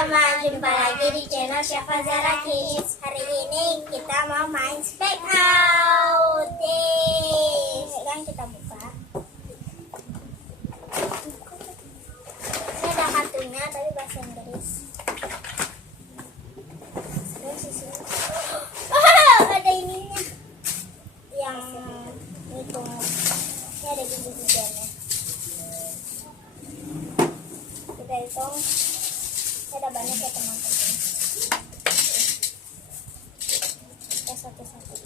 teman-teman, jumpa lagi di channel Syafa Zara Kids. Hari ini kita mau main Spek Out. Sekarang kita buka. Ini ada kartunya, tapi bahasa Inggris. Terus di sini, ada ininya. Yang itu, ini ada gigi-gigiannya. Kita hitung. Ada banyak ya teman-teman. Kita satu-satu.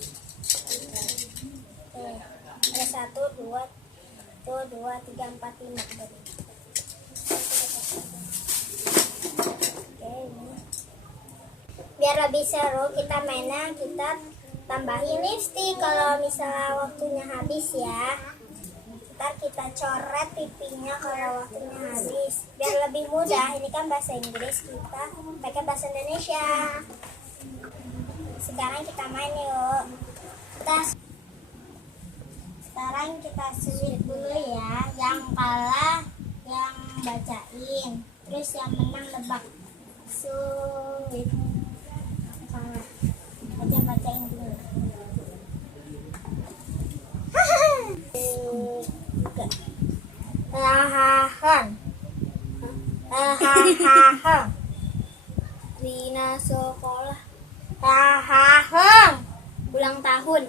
Ada 1, 2, 3, 4, 5 tadi. Oke, ini. Biar lebih seru kita mainnya, kita tambahin lipstick kalau misalnya waktunya habis ya. Ntar kita coret pipinya kalau waktunya habis biar lebih mudah. Ini kan bahasa Inggris, kita pakai bahasa Indonesia. Sekarang kita main yuk. Sekarang kita sweet dulu ya. Yang kalah yang bacain, terus yang menang nebak. Sweet kalah aja, bacain dulu. Rina sekolah. Ulang tahun.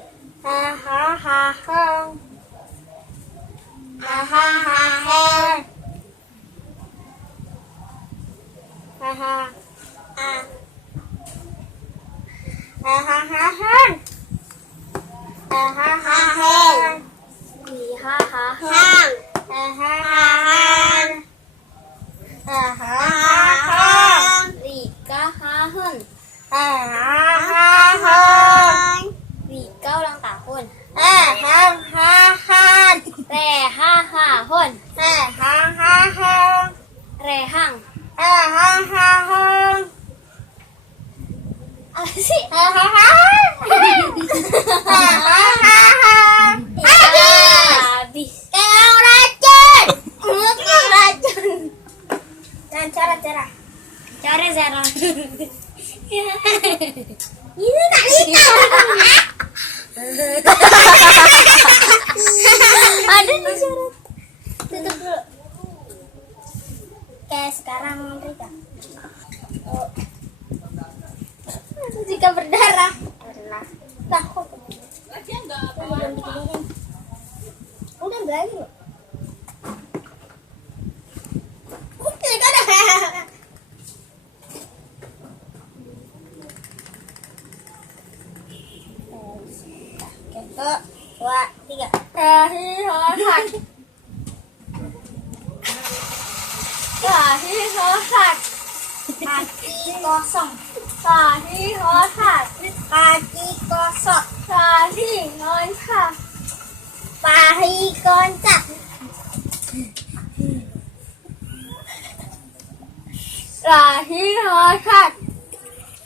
Rika ulang tahun. Rehang. Apa sih? Habis. Kayak racun. Dan cara Zara. Ini tak bisa. Ada di syarat. Tutup dulu. Oke, sekarang Rika. Jika berdarah. Takut. Udah berani loh. Satu, 2, 3. Kaki kosong. Kaki kosong.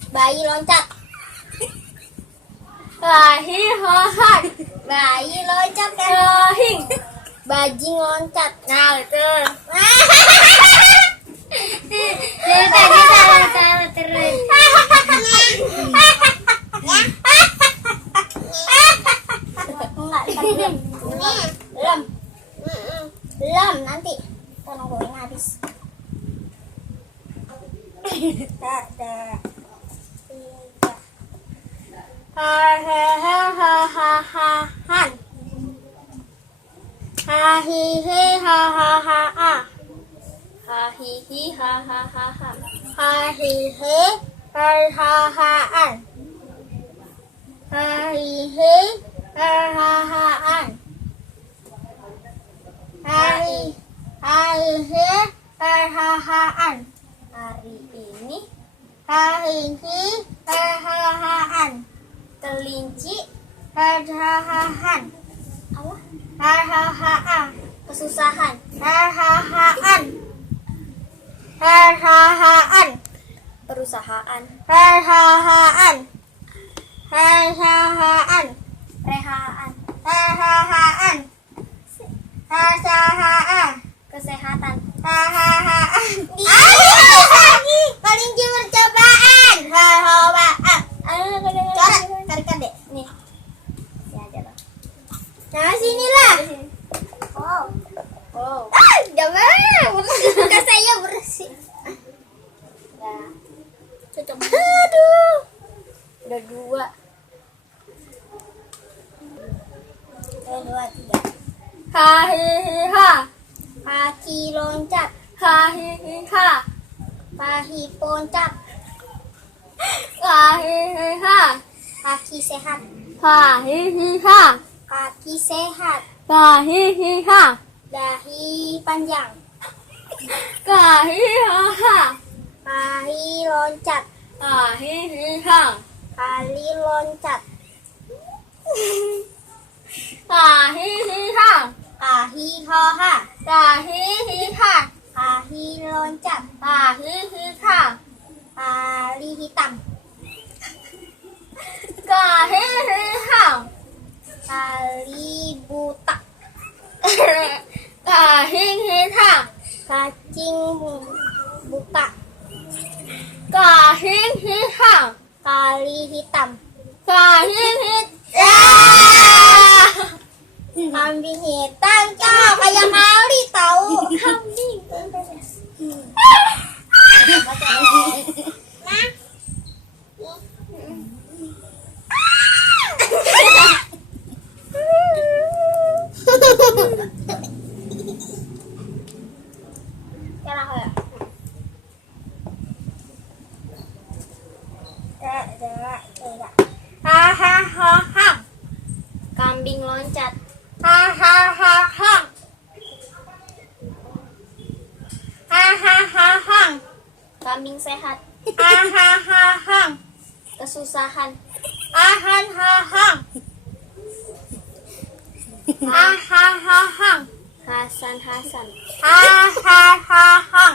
Pahi loncat. Bayi loncat. Bayi loncat kan? Bajing loncat. Nah, betul. Salah terus. Enggak, belum nanti. Kita nungguin habis. Hari ini kelinci kesusahan perusahaan rehaan kesehatan kelinci percobaan. Percobaan. Coret, tarik dek. Nih. Ya aja dong. Nah, sinilah. Oh. Jangan. Bukan saya bersih. Ya. Tutup. Aduh. Udah 2. 1, 2, 3. Ha hi hi ha. Kaki loncat. Ha hi hi ha. Pahi loncat. Ha hi hi ha. Kaki sehat. Ha hi hi ha. Kaki sehat. Ha hi hi ha. Dahi panjang. Ha hi ha ha. Pahi loncat. Ha hi hi ha. Kali loncat. Ha hi hi ha. Kahi hoha. Ha hi hi ha. Kahi loncat. Ha hi hi ha. Kali hitam. Ha hi hi ha. Kali buta. Ha hi hi ha. Cacing buta. Ha hi hi ha. Kali hitam. Ha hi hi. Kambing hitam, Cok. Kayak kali tahu. Kambing. Nah. Kenapa ya? Ha ha ha ha. Kambing loncat. Ha ha ha ha. Ha ha ha ha. Kambing sehat. Ha ha ha ha. Kesusahan. Ha ha ha ha. Ha ha ha ha. Hasan. Ha ha ha ha.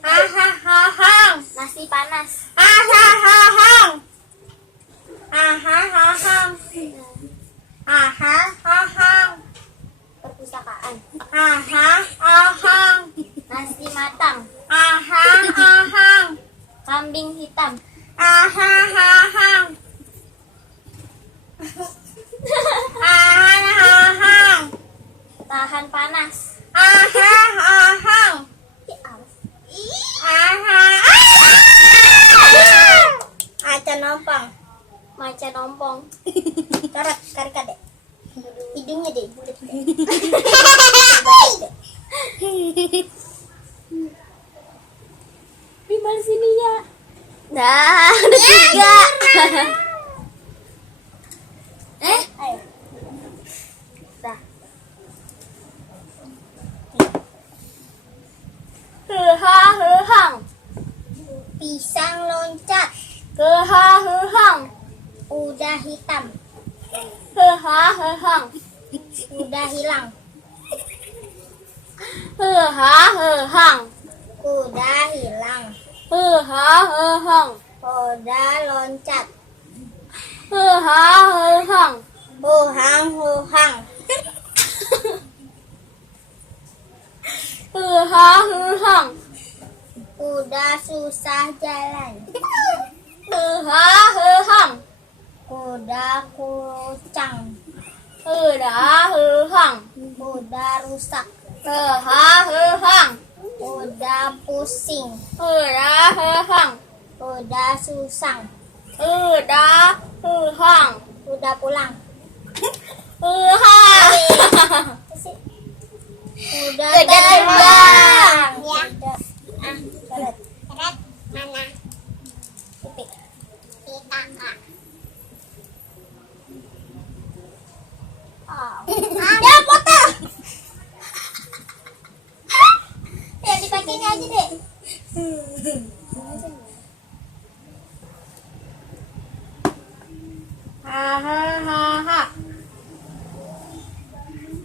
Ha ha ha ha. Nasi panas. Ha ha ha ha. Ha ha ha ha. Ha ha ha ha. Perpustakaan. Ha ha ha ha. Nasi matang. Ha ha ha ha. Kambing hitam. Ha ha ha ha. Ha ha ha. Tahan panas. Ha ha ha ha. Ha ha. Acan nompong. Macan nompong. Coret, tarik dek. Hidungnya deh, bulat deh. Gimana sini ya? Nah, udah 3. Ayo. Dah. Ha ha ha. Pisang loncat. Ha ha ha. Udah hitam. Ha ha ha. Udah hilang. Ha ha ha. Udah hilang. Ha ha ha. Udah loncat. Ha ha ha. Huhang. Ha ha. Udah susah jalan. Ha ha. Udah kucang. Ha ha. Udah rusak. Ha ha. Udah pusing. Ha ha. Udah susah. Ha ha. Udah pulang. Ha. Udah Udah terbang. Ya. Coret. Mana? Titik. Ya, potong. Ya, dipakainya aja deh. Ha ha ha ha.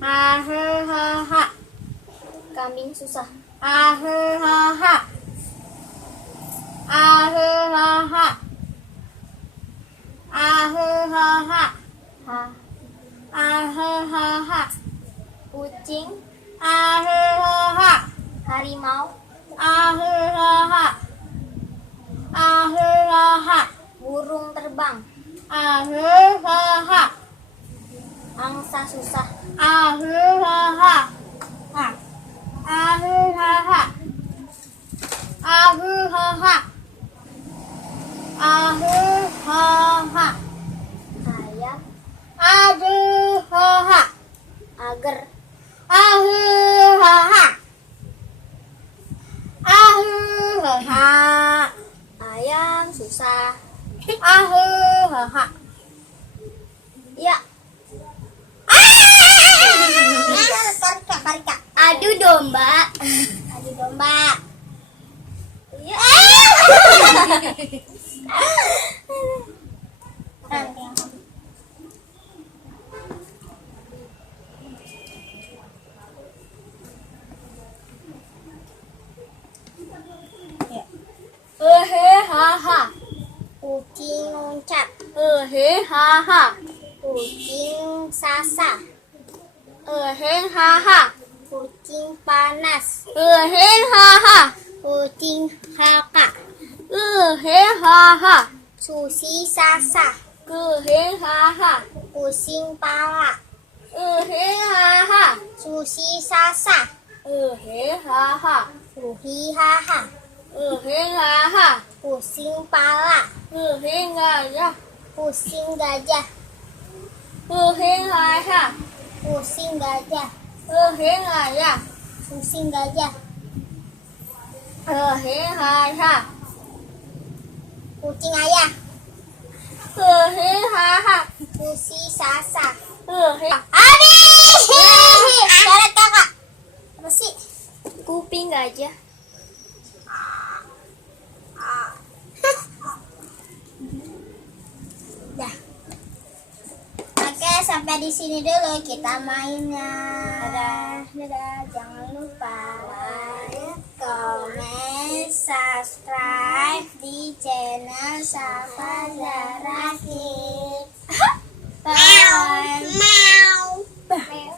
Ha ha ha ha. Kambing susah. Ha ha ha ha. Ha ha ha ha. Ha ha ha ha. Ha. Ha ha ha ha. Kucing. Ha ha ha ha. Harimau. Ha Ahaha. Ahaha. Burung terbang. Ahaha. Angsa susah. Ahaha. Ahaha. Ahaha. Ahaha. Ayam. Ahaha. Agar. Ahaha. Ahaha. Ayam susah. Ahaha. Ya. Karika. Adu domba. Adu domba. Ya. Ahaha. Kucing loncat. Ahaha. Kucing sasa. Ahaha. Kucing panas. Ahaha. Kucing kakak. Ahaha. Susi sasa. Ahaha. Pusing pala. Ahaha. Susi sasa. Ahaha. Uhi haha. Ahaha. Pusing pala. Ahaha. Pusing gajah. Ahaha. Pusing gajah. Ahaha. Pusing gajah. Ahaha. Kucing ayah. Ahaha. Susi sasa. Ahaha. Habis. Syarat kakak. Apa sih? Kuping gajah. Dah. Oke, sampai di sini dulu kita mainnya. Dadah. Jangan lupa like, comment, subscribe di channel Safa Zara Kids. Bye.